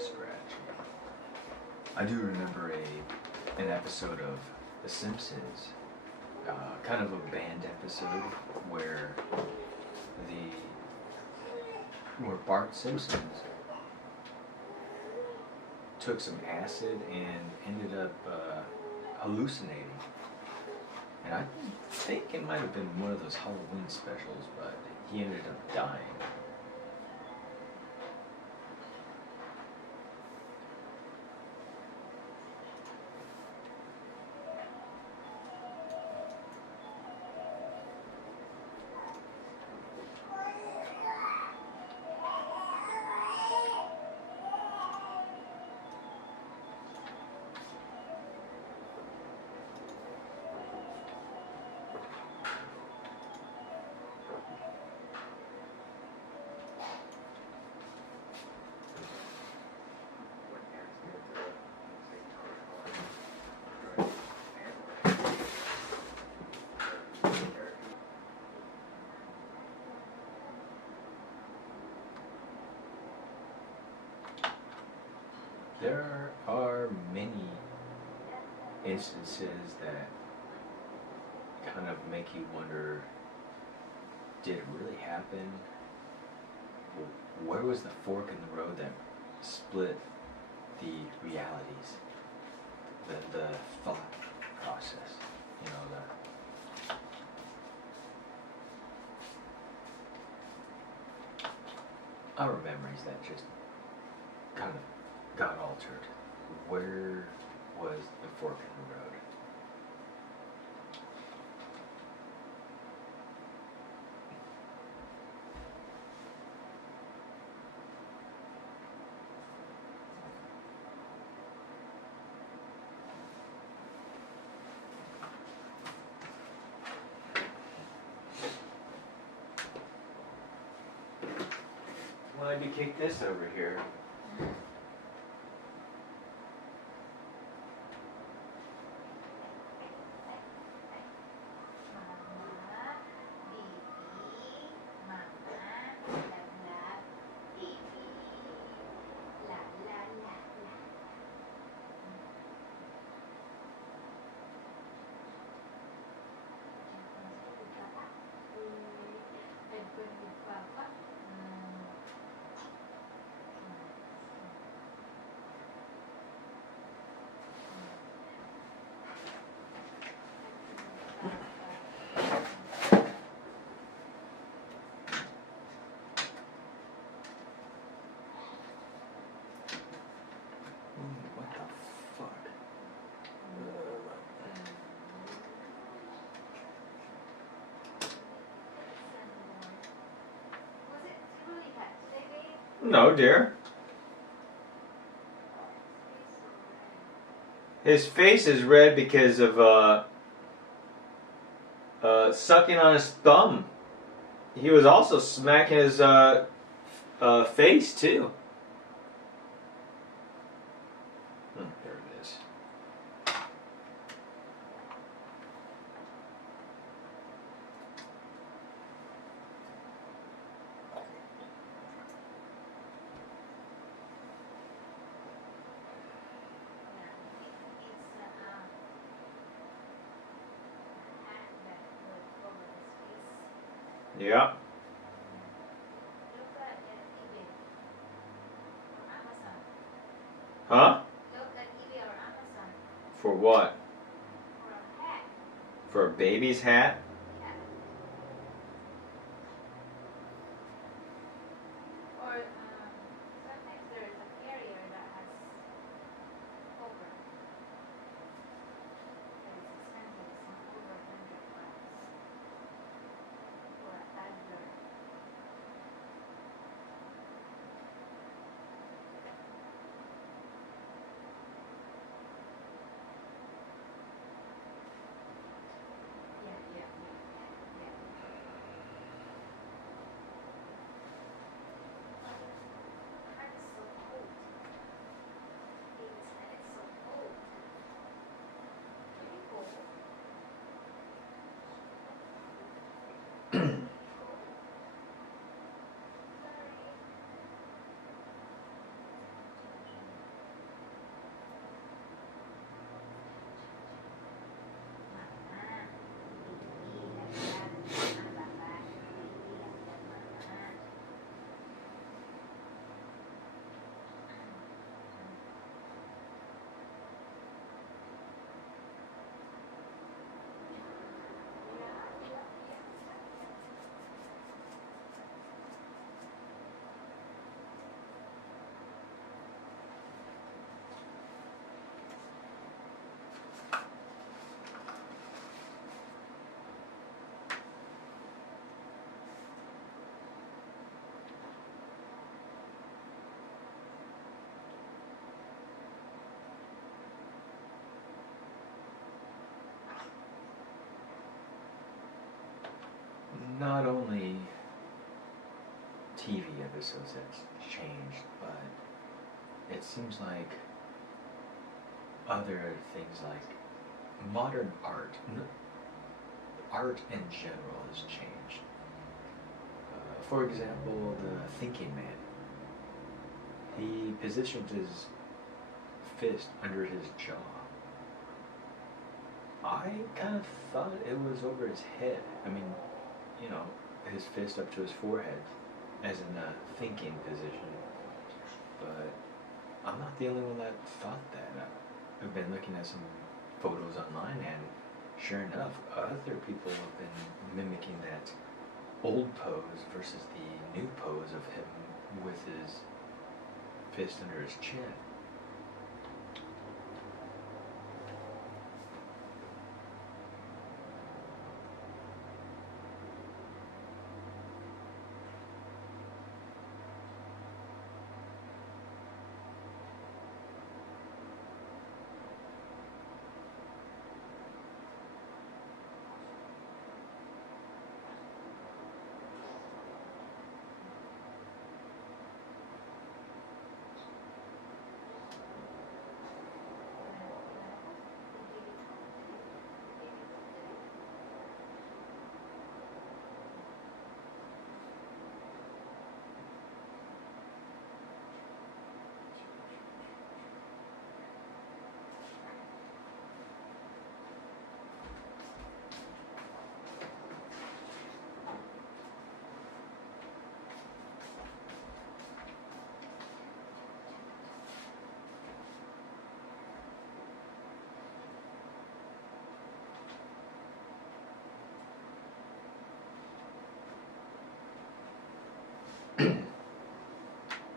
scratch. I do remember an episode of The Simpsons, kind of a band episode where Bart Simpson took some acid and ended up hallucinating. And I think it might have been one of those Halloween specials, but he ended up dying. There are many instances that kind of make you wonder, did it really happen? Where was the fork in the road that split the realities, the thought process, you know, our memories that just kind of got altered. Where was the fork in the road? Why did you kick this over here? What the fuck? No, dear. His face is red because of sucking on his thumb. He was also smacking his face too. There it is. Yeah. Huh? For what? For a baby's hat? not only TV episodes that's changed, but it seems like other things like modern art, art in general has changed. For example, the thinking man. He positioned his fist under his jaw. I kind of thought it was over his head. I mean, you know, his fist up to his forehead, as in a thinking position. But I'm not the only one that thought that. I've been looking at some photos online, and sure enough, other people have been mimicking that old pose versus the new pose of him with his fist under his chin.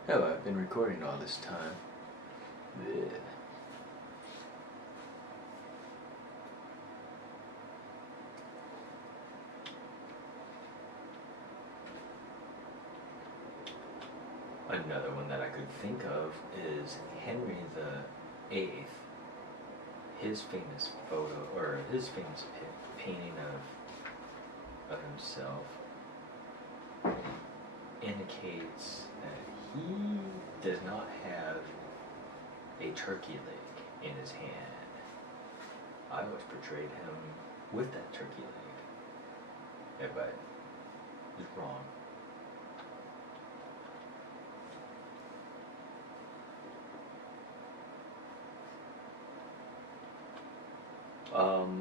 Hell, I've been recording all this time. Yeah. Another one that I could think of is Henry the Eighth. His famous photo, or his famous painting of himself indicates that he does not have a turkey leg in his hand. I always portrayed him with that turkey leg. Everybody is wrong.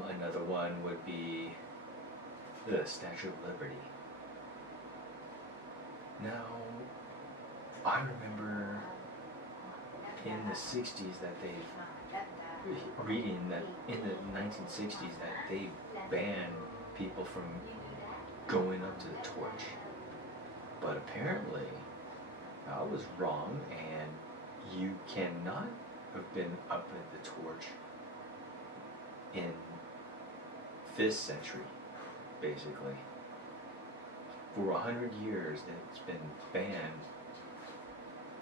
Another one would be the Statue of Liberty. Now, I remember in the 60s that reading that in the 1960s that they banned people from going up to the torch. But apparently, I was wrong, and you cannot have been up at the torch in this century, basically. For 100 years that it's been banned,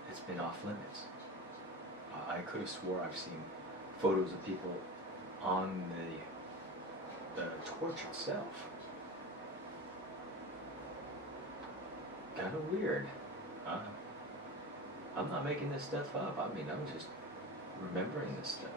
it's been off limits. I could have swore I've seen photos of people on the torch itself. Kind of weird. I'm not making this stuff up. I mean, I'm just remembering this stuff.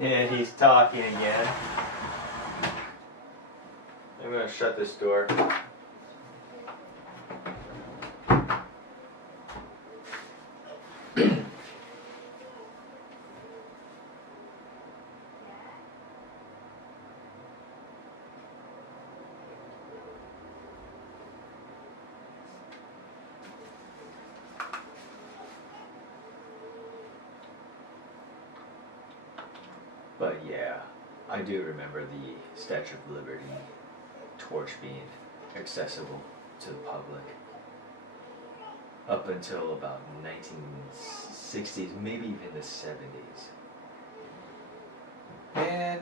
And he's talking again. I'm gonna shut this door. But yeah, I do remember the Statue of Liberty torch being accessible to the public up until about 1960s, maybe even the 70s. And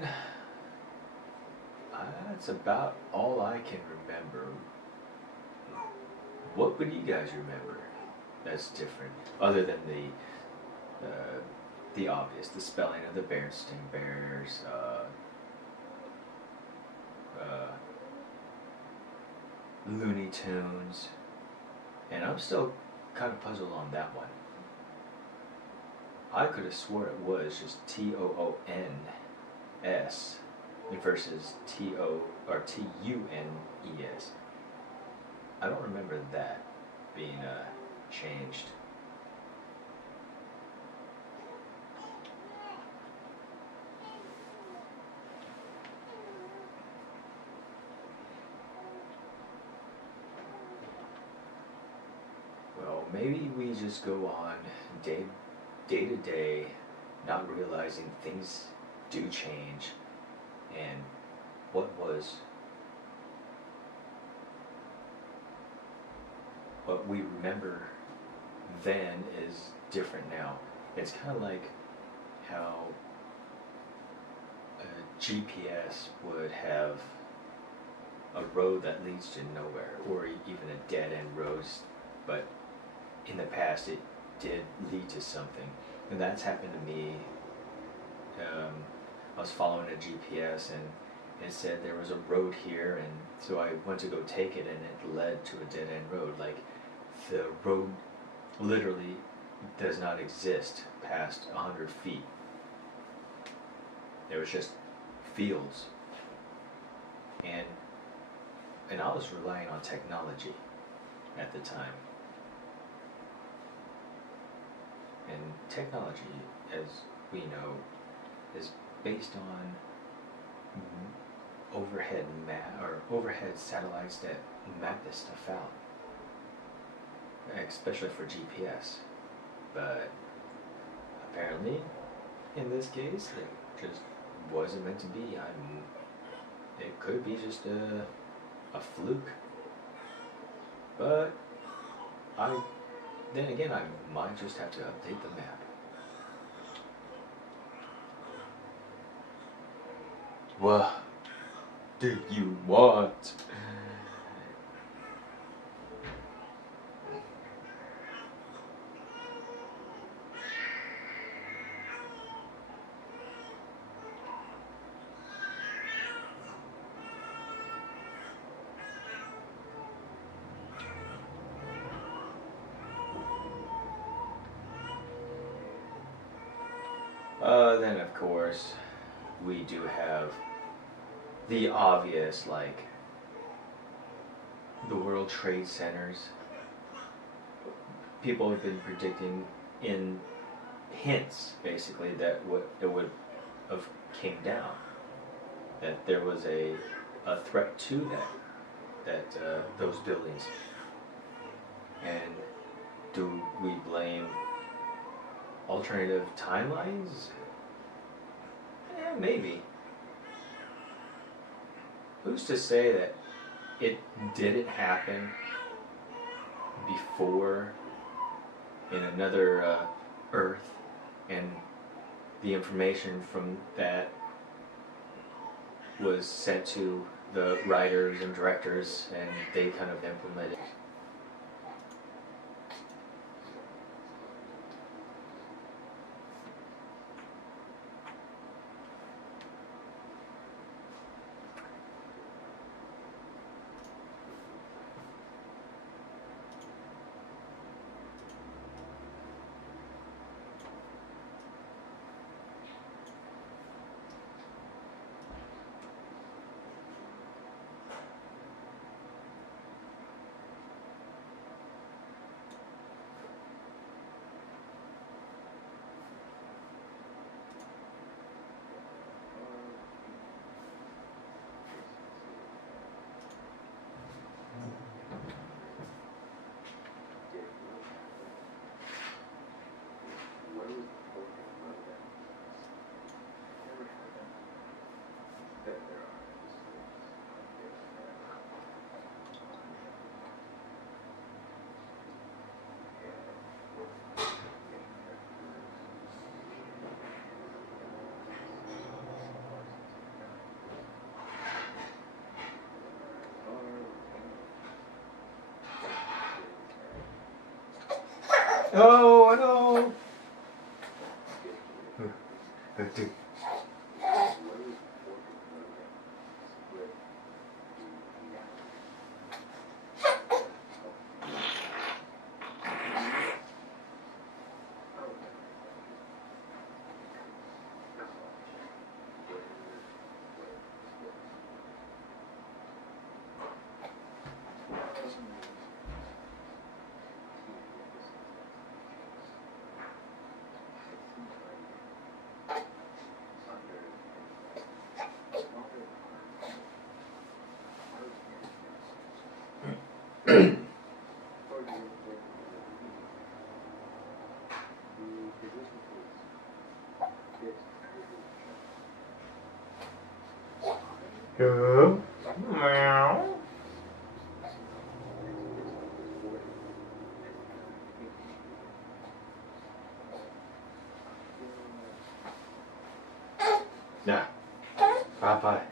that's about all I can remember. What would you guys remember that's different, other than the obvious, the spelling of the Berenstain Bears, Looney Tunes, and I'm still kind of puzzled on that one. I could have swore it was just TOONS versus TUNES. I don't remember that being changed. Well, maybe we just go on day to day, not realizing things do change, and what we remember then is different now. It's kind of like how a GPS would have a road that leads to nowhere, or even a dead end road, but in the past it did lead to something. And that's happened to me. I was following a GPS and it said there was a road here, and so I went to go take it and it led to a dead end road. Like, the road literally does not exist past 100 feet. There was just fields. And I was relying on technology at the time. And technology, as we know, is based on overhead satellites that map this stuff out, especially for GPS. But apparently, in this case, it just wasn't meant to be. It could be just a fluke. But then again, I might just have to update the map. What do you want? Then of course, we do have the obvious, like the World Trade Centers. People have been predicting in hints, basically, that it would have came down, that there was a threat to those buildings. And do we blame alternative timelines? Yeah, maybe. Who's to say that it didn't happen before in another Earth, and the information from that was sent to the writers and directors, and they kind of implemented. Oh no! Meow. Yeah. Papa.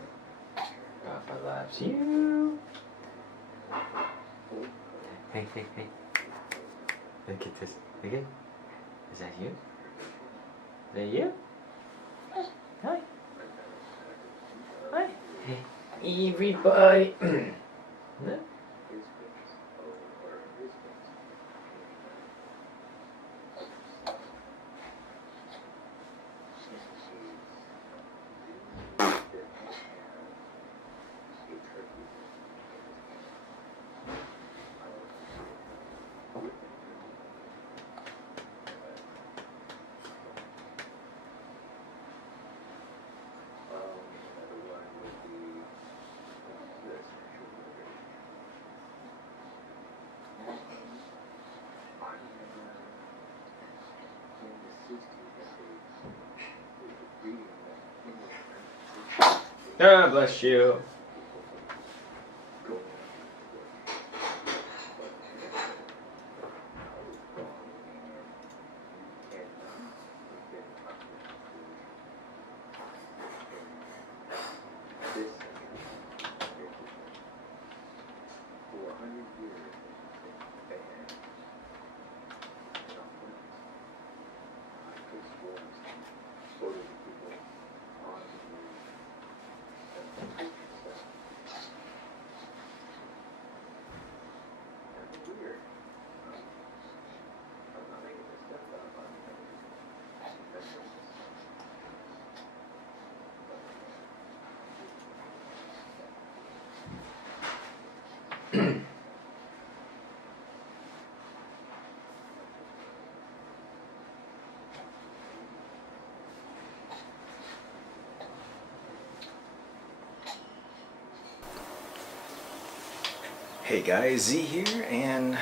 Papa loves you. Hey, hey, hey. Look at this. Look at. Is that you? Is that you? Hi. Hi. Hey, everybody. No? God bless you. Hey guys, Z here, and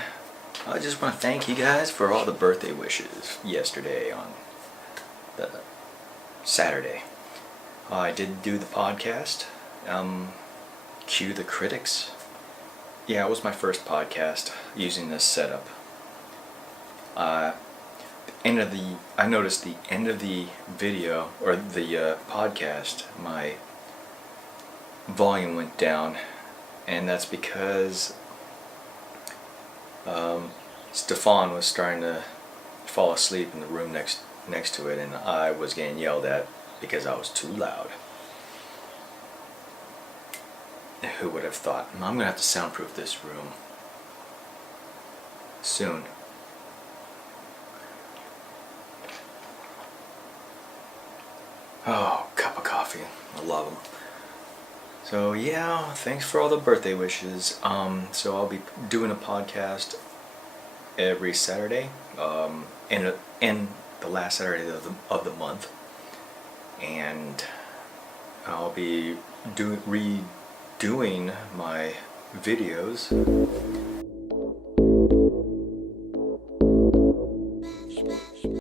I just want to thank you guys for all the birthday wishes yesterday on the Saturday. I did do the podcast, Cue the Critics. Yeah, it was my first podcast using this setup. I noticed the end of the video, or the podcast, my volume went down, and that's because Stefan was starting to fall asleep in the room next to it, and I was getting yelled at because I was too loud. Who would have thought? I'm gonna have to soundproof this room soon. Oh, cup of coffee. I love them. So yeah, thanks for all the birthday wishes. So I'll be doing a podcast every Saturday, and the last Saturday of the month, and I'll be redoing my videos